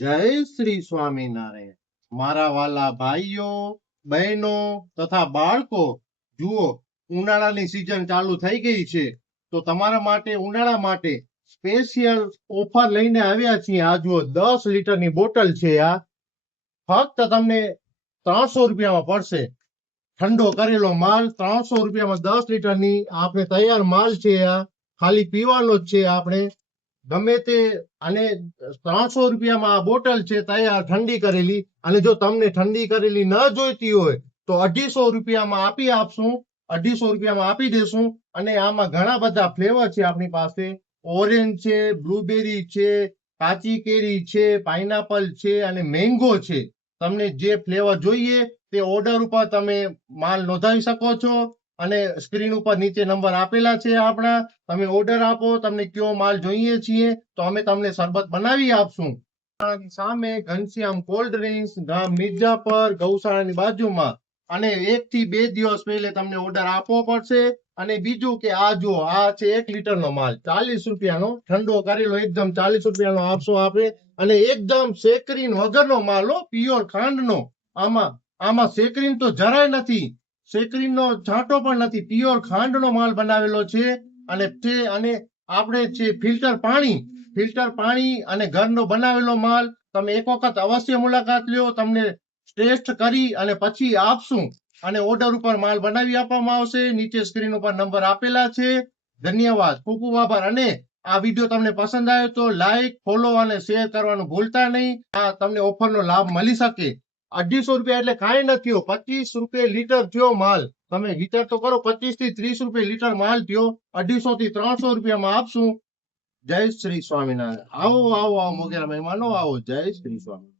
જય શ્રી સ્વામિનારાયણ. મારા વાલા ભાઈઓ બહેનો તથા બાળકો, જુઓ ઉનાળાની સિઝન ચાલુ થઈ ગઈ છે, તો તમારા માટે ઉનાળા માટે સ્પેશિયલ ઓફર લઈને આવ્યા છીએ. આ જુઓ 10 લીટરની બોટલ છે. આ ફક્ત તમને 300 રૂપિયામાં પડશે. ઠંડો કરેલો માલ 300 રૂપિયામાં 10 લીટરની આપણે તૈયાર માલ છે. આ ખાલી પીવાનો જ છે. આપણે ગમે તે અને 300 રૂપિયામાં આ બોટલ છે તૈયાર ઠંડી કરેલી. અને જો તમને ઠંડી કરેલી ન જોઈતી હોય તો 250 રૂપિયામાં આપશું. 250 રૂપિયામાં આપી દેશું. અને આમાં ઘણા બધા ફ્લેવર છે આપણી પાસે. ઓરેન્જ છે, બ્લુબેરી છે, કાચી કેરી છે, પાઇનાપલ છે અને મેંગો છે. તમને જે ફ્લેવર જોઈએ તે ઓર્ડર ઉપર તમે માલ નોંધાવી શકો છો. અને સ્ક્રીન ઉપર નીચે નંબર આપેલા છે આપણા. તમે ઓર્ડર આપો, તમને કયો માલ જોઈએ છીએ તો અમે તમને શરબત બનાવી આપશું. સામે ઘનશ્યામ કોલ્ડ ડ્રિંક્સ, ગામ મિર્જાપર, ગૌશાળાની બાજુમાં. અને 1 થી 2 દિવસ પહેલે તમને ઓર્ડર આપવો પડશે. અને બીજું કે આ જો આ છે 1 લીટરનો માલ 40 રૂપિયાનો ઠંડો કરેલો, એકદમ 40 રૂપિયાનો આપશો આપે. અને એકદમ સેકરીન વગરનો માલ, પ્યોર ખાંડનો. આમાં સેકરીન તો જરાય નથી, સેકરીનનો છાંટો પણ નથી. પ્યોર ખાંડનો માલ બનાવેલો છે. અને આપણે છે ફિલ્ટર પાણી અને ઘરનો બનાવેલો માલ. તમે એક વખત અવશ્ય મુલાકાત લ્યો, તમને ટેસ્ટ કરી અને પછી આપશું. અને ઓર્ડર ઉપર માલ બનાવી આપવામાં આવશે. નીચે સ્ક્રીન ઉપર નંબર આપેલા છે. ધન્યવાદ, ખૂબ ખૂબ આભાર. અને આ વિડીયો તમને પસંદ આવ્યો તો લાઈક, ફોલો અને શેર કરવાનું ભૂલતા નહીં. આ તમને ઓફરનો લાભ મળી શકે. 250 રૂપિયા એટલે કાંઈ નથી. 25 રૂપિયા લીટર થયો માલ. તમે વિચાર તો કરો, 25 થી 30 રૂપિયા લીટર માલ થયો. 250 થી 300 રૂપિયામાં આપશું. જય શ્રી સ્વામિનારાયણ. આવો આવો આવો મોગેરા મહેમાનો, આવો. જય શ્રી સ્વામિનારાયણ.